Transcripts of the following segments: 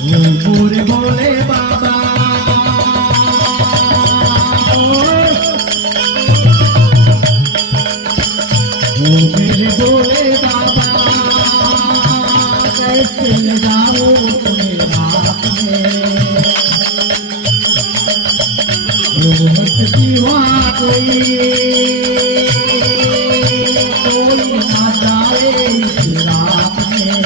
पूरे भोले बाबा मेरे भोले बाबा कैसे लगाओ तुम्हें रात में सिवा कोई ना जाए इस रात में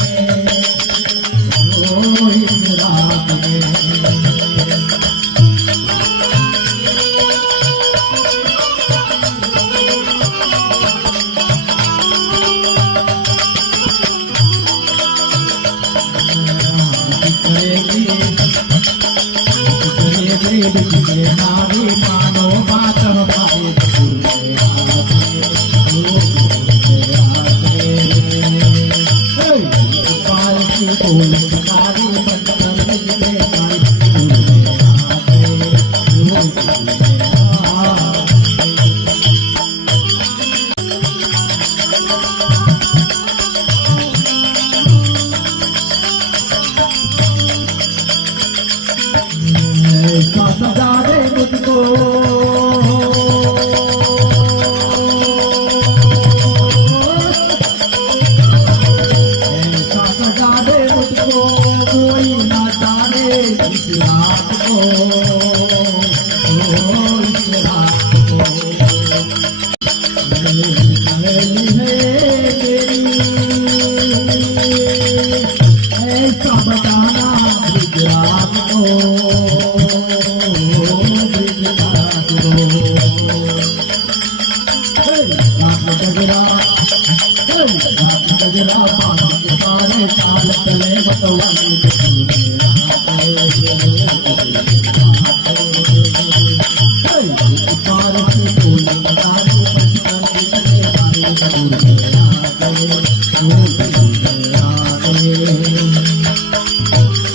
इस रात में नारी मानो बात हमारे सजा दे मुझको ऐसा सजा दे मुझको कोई ना जाने इस रात को इस रात को सहेली है मेरी ऐसा बताना गुजरात को Oh,